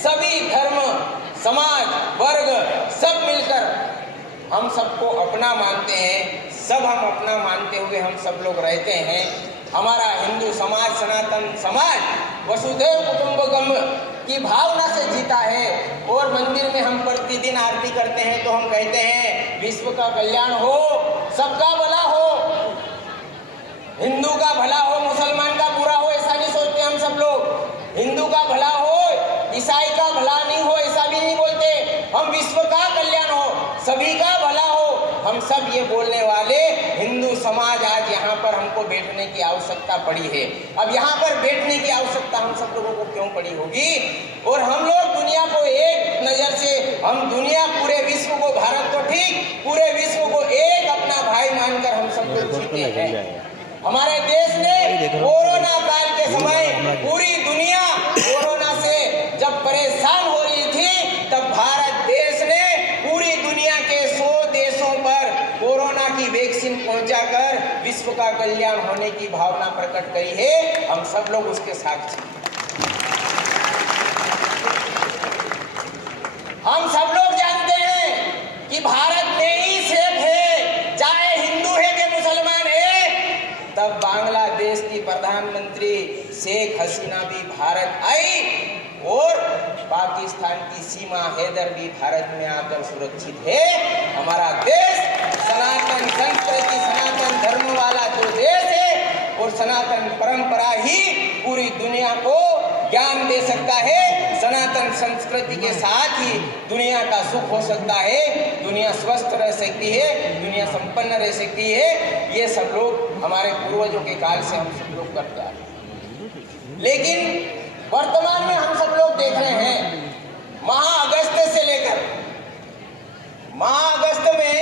सभी धर्म, समाज, वर्ग सब मिलकर हम सबको अपना मानते हैं। सब हम अपना मानते हुए हम सब लोग रहते हैं। हमारा हिंदू समाज, सनातन समाज वसुधैव कुटुंबकम की भावना से जीता है। और मंदिर में हम प्रतिदिन आरती करते हैं तो हम कहते हैं विश्व का कल्याण हो, सबका भला हो, हिंदू का भला हो, मुसलमान का बुरा हो, ऐसा नहीं सोचते हम सब लोग। हिंदू का भला हो, ईसाई का भला नहीं हो, ऐसा भी नहीं बोलते। हम विश्व का कल्याण हो, सभी का भला हो, हम सब ये बोलने वाले हिंदू समाज आज यहाँ पर हमको बैठने की आवश्यकता पड़ी है। अब यहाँ पर बैठने की आवश्यकता हम सब लोगों को क्यों पड़ी होगी? और हम लोग दुनिया को एक नजर से, हम दुनिया पूरे विश्व को, भारत तो ठीक, पूरे विश्व को एक अपना भाई मानकर हम सब लोग जीते हैं। हमारे देश ने कोरोना काल के समय पूरी दुनिया कोरोना से जब परेशान हो रही थी, तब भारत देश ने पूरी दुनिया के 100 देशों पर कोरोना की वैक्सीन पहुंचाकर विश्व का कल्याण होने की भावना प्रकट करी है। हम सब लोग उसके साक्षी। हम सब लोग जानते हैं कि भारत में ही सेफ है, चाहे हिंदू है कि मुसलमान है। तब बांग्लादेश की प्रधानमंत्री शेख हसीना भी भारत आई और पाकिस्तान की सीमा हैदर भी भारत में आकर सुरक्षित है। हमारा देश सनातन संस्कृति, सनातन धर्म वाला जो देश है और सनातन परंपरा ही पूरी दुनिया को ज्ञान दे सकता है। सनातन संस्कृति के साथ ही दुनिया का सुख हो सकता है, दुनिया स्वस्थ रह सकती है, दुनिया संपन्न रह सकती है। ये सब लोग हमारे पूर्वजों के काल से हम सब लोग करते आ रहे हैं। लेकिन वर्तमान में हम सब लोग देख रहे हैं, महा अगस्त से लेकर महा अगस्त में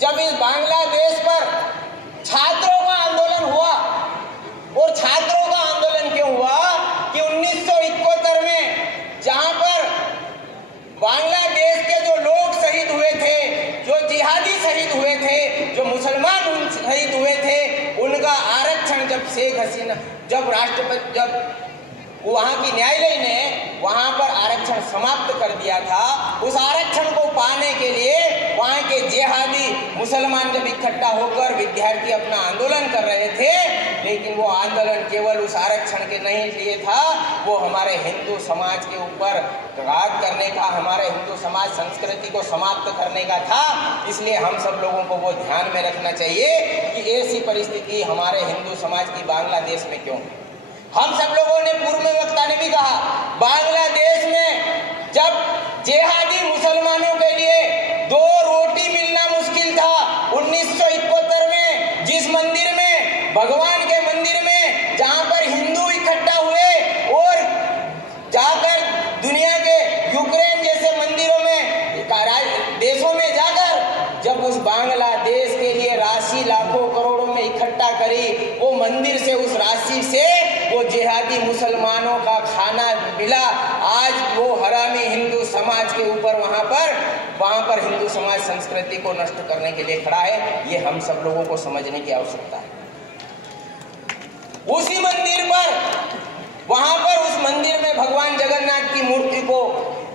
जब इस बांग्लादेश पर छात्रों का आंदोलन हुआ, और छात्रों का आंदोलन क्यों हुआ कि 1971 में जहां पर बांग्लादेश के जो लोग शहीद हुए थे, जो जिहादी शहीद हुए थे, जो मुसलमान शहीद हुए थे, उनका आरक्षण जब शेख हसीना, जब राष्ट्रपति, जब वहाँ की न्यायालय ने वहाँ पर आरक्षण समाप्त कर दिया था, उस आरक्षण को पाने के लिए वहाँ के जिहादी मुसलमान जब इकट्ठा होकर विद्यार्थी अपना आंदोलन कर रहे थे, लेकिन वो आंदोलन केवल उस आरक्षण के नहीं लिए था, वो हमारे हिंदू समाज के ऊपर घात करने का, हमारे हिंदू समाज संस्कृति को समाप्त करने का था। इसलिए हम सब लोगों को वो ध्यान में रखना चाहिए कि ऐसी परिस्थिति हमारे हिंदू समाज की बांग्लादेश में क्यों। हम सब लोगों ने, पूर्व में वक्ता ने भी कहा, बांग्लादेश में जब जिहादी मुसलमानों के लिए 2 रोटी मिलना मुश्किल था, 1971 में जिस मंदिर में, भगवान के मंदिर में जहां पर हिंदू इकट्ठा हुए और जाकर दुनिया के यूक्रेन जैसे मंदिरों में, देशों में जाकर जब उस बांग्लादेश के लिए राशि लाखों करोड़ों में इकट्ठा करी, वो मंदिर से उस राशि से वो जिहादी मुसलमानों का खाना मिला। आज वो हरामी हिंदू समाज के ऊपर वहाँ पर हिंदू समाज संस्कृति को नष्ट करने के लिए खड़ा है। ये हम सब लोगों को समझने की आवश्यकता है। उसी मंदिर पर, वहाँ पर उस मंदिर में भगवान जगन्नाथ की मूर्ति को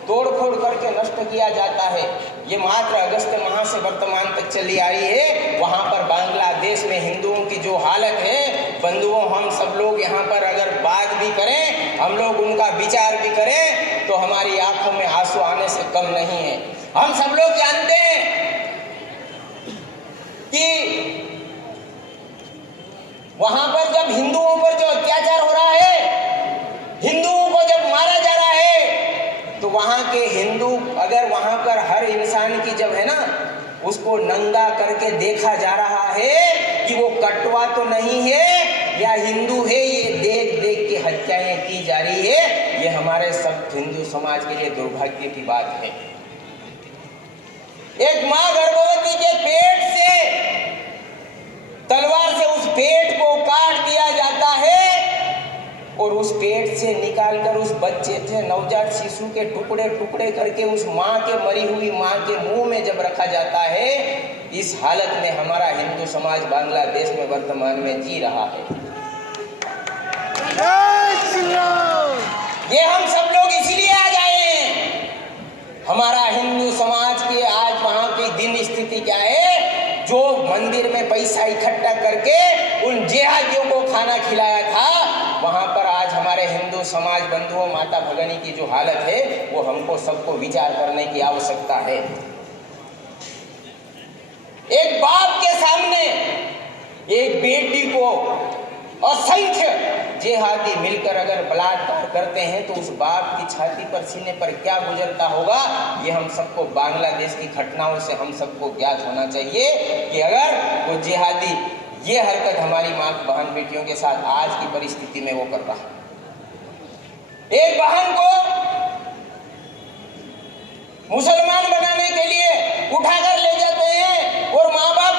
तोड़फोड़ करके नष्ट किया जाता है। ये मात्र अगस्त माह से वर्तमान तक चली आ रही है। वहाँ पर बांग्लादेश में हिंदुओं की जो हालत है, बंधुओं, हम सब लोग यहाँ पर अगर बात भी करें, हम लोग उनका विचार भी करें, तो हमारी आंखों में आंसू आने से कम नहीं है। हम सब लोग जानते हैं कि वहाँ पर जब हिंदुओं पर जो अत्याचार हो रहा है, हिंदुओं को जब मारा जा रहा है, तो वहाँ के हिंदू, अगर वहाँ पर हर इंसान की जब है ना, उसको नंगा करके देखा जा रहा है कि वो कटवा तो नहीं है या हिंदू है, ये देख देख के हत्याएं की जा रही है। ये हमारे सब हिंदू समाज के लिए दुर्भाग्य की बात है। एक माँ गर्भवती के पेट से तलवार से उस पेट को काट दिया जाता है और उस पेट से निकालकर उस बच्चे से, नवजात शिशु के टुकड़े टुकड़े करके उस माँ के, मरी हुई माँ के मुंह में जब रखा जाता है, इस हालत में हमारा हिंदू समाज बांग्लादेश में वर्तमान में जी रहा है। ये हम सब लोग इसीलिए आज आए हैं। हमारा हिंदू समाज के आज वहां की दिन स्थिति क्या है, जो मंदिर में पैसा इकट्ठा करके उन जिहादियों को खाना खिलाया था, वहां पर आज हमारे हिंदू समाज बंधुओं माता भगिनी की जो हालत है वो हमको सबको विचार करने की आवश्यकता है। एक बाप के सामने एक बेटी को असंख्य जिहादी मिलकर अगर बलात्कार करते हैं तो उस बाप की छाती पर सीने पर क्या गुजरता होगा, ये हम सबको बांग्लादेश की घटनाओं से हम सबको ज्ञात होना चाहिए कि अगर वो जिहादी ये हरकत हमारी माँ बहन बेटियों के साथ आज की परिस्थिति में वो कर रहा है। एक बहन को मुसलमान बनाने के लिए उठाकर ले जाते हैं और माँ बाप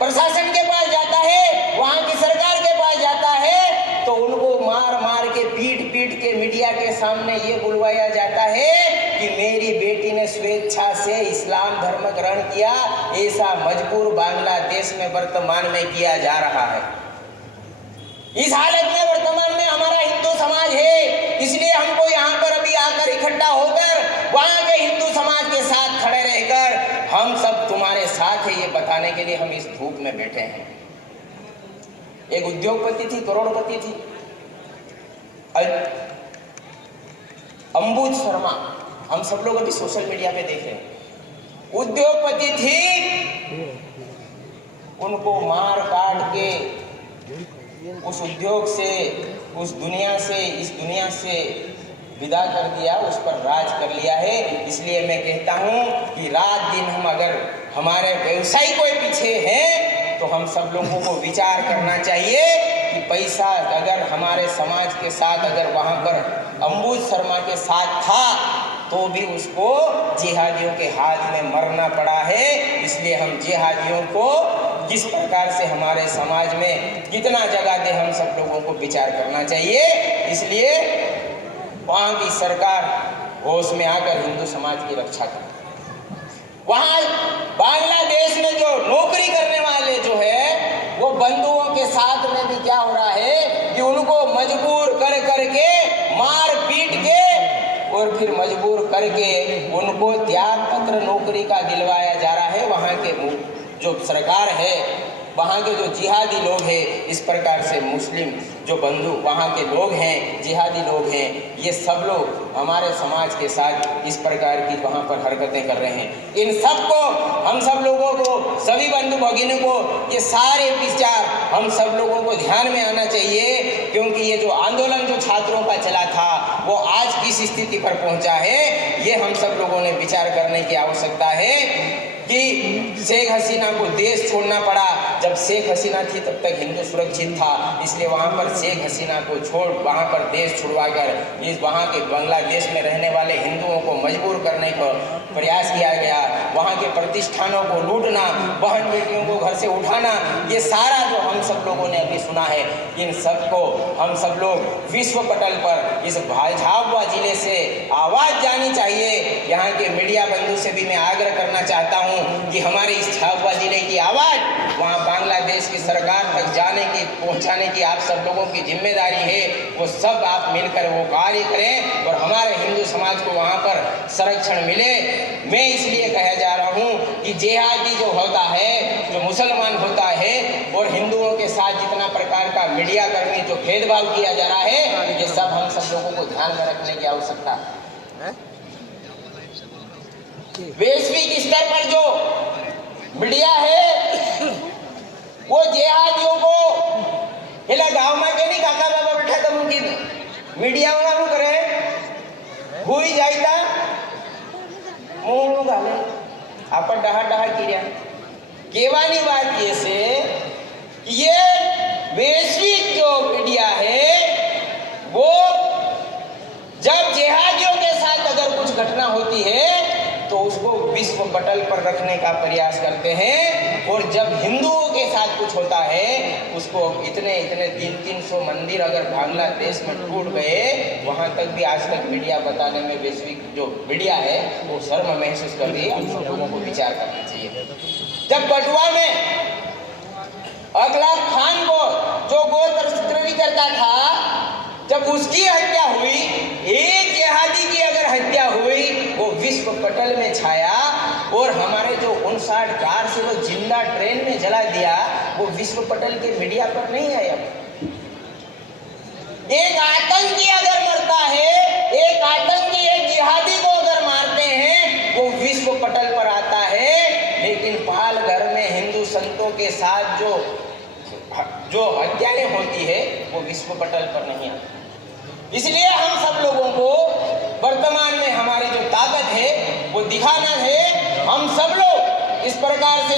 प्रशासन के पास जाता है, वहां की सरकार के पास जाता है, तो उनको मार मार के पीट पीट के मीडिया के सामने ये बुलवाया जाता है कि मेरी बेटी ने स्वेच्छा से इस्लाम धर्म ग्रहण किया। ऐसा मजबूर बांग्लादेश में वर्तमान में किया जा रहा है। इस हालत में वर्तमान में हमारा हिंदू समाज है, इसलिए हमको यहाँ पर अभी आकर इकट्ठा होकर वहां के हिंदू समाज के साथ खड़े रहकर हम सब तुम्हारे साथ है ये बताने के लिए हम इस धूप में बैठे हैं। एक उद्योगपति थी, करोड़पति थी, अंबुज शर्मा, हम सब लोग अभी सोशल मीडिया पे देख रहे हैं। उद्योगपति थी, उनको मार काट के उस उद्योग से, उस दुनिया से, इस दुनिया से विदा कर दिया, उस पर राज कर लिया है। इसलिए मैं कहता हूं कि रात दिन हम अगर हमारे व्यवसायिकों के पीछे हैं तो हम सब लोगों को विचार करना चाहिए कि पैसा अगर हमारे समाज के साथ अगर वहां पर अंबुज शर्मा के साथ था तो भी उसको जिहादियों के हाथ में मरना पड़ा है। इसलिए हम जिहादियों को किस प्रकार से हमारे समाज में कितना जगह दे हम सब लोगों को विचार करना चाहिए। इसलिए वहाँ की सरकार होश में आकर हिंदू समाज की रक्षा करे। वहाँ बांग्लादेश में जो नौकरी करने वाले जो है वो बंधुओं के साथ में भी क्या हो रहा है कि उनको मजबूर कर करके मार पीट के और फिर मजबूर करके उनको त्याग पत्र नौकरी का दिलवाया जा रहा है। वहाँ के जो सरकार है, वहाँ के जो जिहादी लोग हैं, इस प्रकार से मुस्लिम जो बंधु वहाँ के लोग हैं, जिहादी लोग हैं, ये सब लोग हमारे समाज के साथ इस प्रकार की वहाँ पर हरकतें कर रहे हैं। इन सब को हम सब लोगों को, सभी बंधु भगिनों को ये सारे विचार हम सब लोगों को ध्यान में आना चाहिए, क्योंकि ये जो आंदोलन जो छात्रों का चला था वो आज किस स्थिति पर पहुंचा है, ये हम सब लोगों ने विचार करने की आवश्यकता है कि शेख हसीना को देश छोड़ना पड़ा। जब शेख हसीना थी तब तक हिंदू सुरक्षित था, इसलिए वहाँ पर शेख हसीना को छोड़ वहाँ पर देश छुड़वाकर इस वहाँ के बांग्लादेश में रहने वाले हिंदुओं को मजबूर करने का प्रयास किया गया। वहाँ के प्रतिष्ठानों को लूटना, बहन बेटियों को घर से उठाना, ये सारा जो हम सब लोगों ने अभी सुना है, इन सबको हम सब लोग विश्व पटल पर इस झाबुआ जिले से आवाज़ जानी चाहिए। यहाँ के मीडिया बंधु से भी मैं आग्रह करना चाहता हूँ कि हमारे इस झाबुआ जिले की आवाज़ वहाँ बांग्लादेश की सरकार तक जाने की, पहुँचाने की आप सब लोगों की जिम्मेदारी है। वो सब आप मिलकर वो कार्य करें और हमारे हिंदू समाज को वहाँ पर संरक्षण मिले। मैं इसलिए कहा जा रहा हूँ कि जिहादी जो होता है, जो मुसलमान होता है और हिंदुओं के साथ जितना प्रकार का मीडिया कर्मी जो भेदभाव किया जा रहा है, ये सब हम सब लोगों को ध्यान में रखने की आवश्यकता है। वैश्विक स्तर पर जो मीडिया है वो जिहादियों को हिला गाँव में के नहीं काका बाबा बैठा था उनकी मीडिया वाला वो करे हुई जाता मुंह गाले आप डहा डहा किया केवानी बात ये से ये वैश्विक जो मीडिया है वो जब जिहादियों के साथ अगर कुछ घटना होती है तो उसको विश्व पटल पर रखने का प्रयास करते हैं, और जब हिंदुओं के साथ कुछ होता है उसको इतने 300 मंदिर अगर बांग्लादेश में टूट गए, वहाँ तक भी आज तक मीडिया बताने में वैश्विक जो मीडिया है वो शर्म महसूस कर रही है। हम सब लोगों को विचार करना चाहिए। जब कठुआ में अगला खान को जो गोत्र करता था जब उसकी हत्या हुई, एक जिहादी की अगर हत्या हुई, वो विश्व पटल में छाया, और हमारे जो 59 से वो जिंदा ट्रेन में जला दिया, वो विश्व पटल के मीडिया पर नहीं आया। एक आतंकी अगर मरता है, एक आतंकी एक जिहादी को अगर मारते हैं, वो विश्व पटल पर आता है, लेकिन पालघर में हिंदू संतों के साथ जो हत्याएं होती है, वो विश्व पटल पर नहीं आती। इसलिए हम सब लोगों को वर्तमान में हमारी जो ताकत है वो दिखाना है। हम सब लोग इस प्रकार से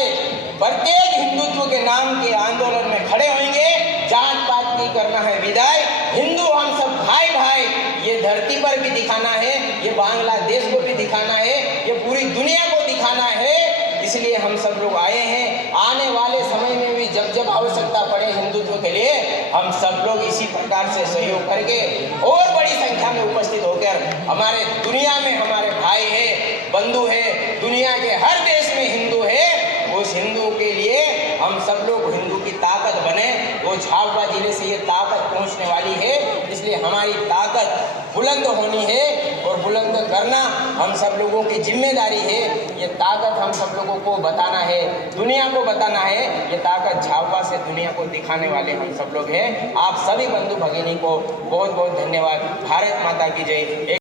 प्रत्येक हिंदुत्व के नाम के आंदोलन में खड़े होंगे। जात पात की करना है विदाई, हिंदू हम सब भाई भाई, ये धरती पर भी दिखाना है, ये बांग्लादेश को भी दिखाना है, ये पूरी दुनिया को दिखाना है। इसलिए हम सब लोग आए हैं। आने वाले समय में भी जब आवश्यकता पड़े हिंदुत्व के लिए, हम सब लोग इसी प्रकार से सहयोग करके और बड़ी संख्या में उपस्थित होकर, हमारे दुनिया में हमारे भाई है, बंधु है, दुनिया के हर देश में हिंदू है, उस हिंदू के लिए हम सब लोग हिंदू की ताकत बने। वो झाबुआ जिले से ये ताकत पहुंचने वाली है, इसलिए हमारी ताकत बुलंद होनी है और बुलंद करना हम सब लोगों की जिम्मेदारी है। ये ताकत हम सब लोगों को बताना है, दुनिया को बताना है। ये ताकत झाबुआ से दुनिया को दिखाने वाले हम सब लोग हैं। आप सभी बंधु भगिनी को बहुत बहुत धन्यवाद। भारत माता की जय।